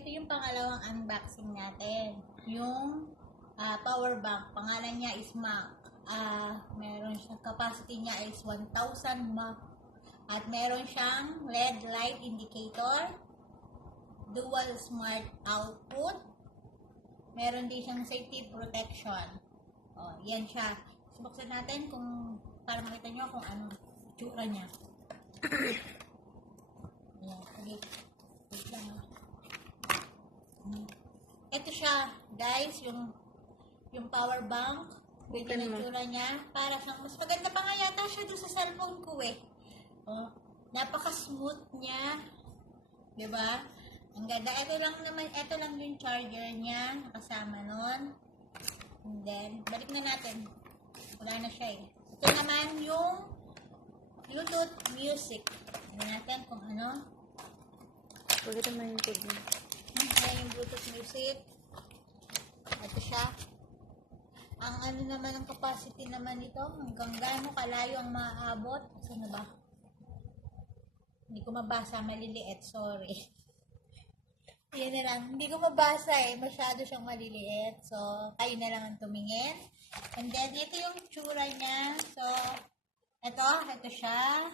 ito yung pangalawang unboxing natin. Yung power bank. Pangalan niya is Mac. Meron siyang capacity niya is 1,000 mAh. At meron siyang LED light indicator. Dual smart output. Meron din siyang safety protection. O, yan siya. Subuksan natin para makita nyo kung ano tsura niya. Yan, okay. Wait lang. Ito siya, guys, yung power bank. Ganyan ang tsura niya. Para siyang, mas maganda pa nga yata siya doon sa cellphone ko eh. Oh, napaka-smooth niya. Diba? Ang ganda. Ito lang yung charger niya. Nakasama nun. And then, balik na natin. Wala na siya eh. Ito naman yung Bluetooth music. Tignan natin kung ano. Pagkita mo yung code mo. Ayan yung Bluetooth music. Ito siya. Ang ano naman ang capacity naman nito, hanggang gaano kalayo ang maaabot. Saan na ba? Hindi ko mabasa, maliliit, sorry. Yan na lang. Hindi ko mabasa eh. Masyado siyang maliliit. So, kayo na lang ang tumingin. And then, ito yung tsura niya. So, ito siya.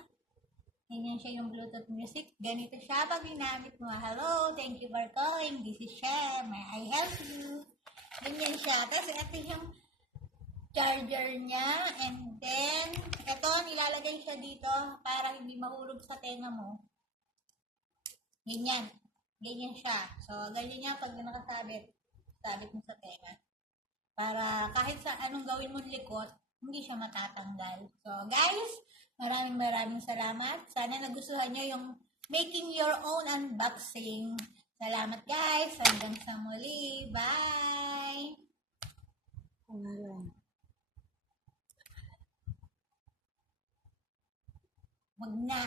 Ganyan siya yung Bluetooth music. Ganito siya pag ginamit mo. Hello, thank you for calling. This is Cher. May I help you? Ganyan siya. Tapos, ito yung charger niya. And then, ito, nilalagay siya dito para hindi mahulog sa tenga mo. Ganyan. Ganyan siya. So, ganyan niya pag nakasabit. Sabit mo sa tenga. Para kahit sa anong gawin mong likot, hindi siya matatanggal. So, guys, maraming salamat. Sana nagustuhan nyo yung making your own unboxing. Salamat, guys. Hanggang sa muli. Bye! Wag na.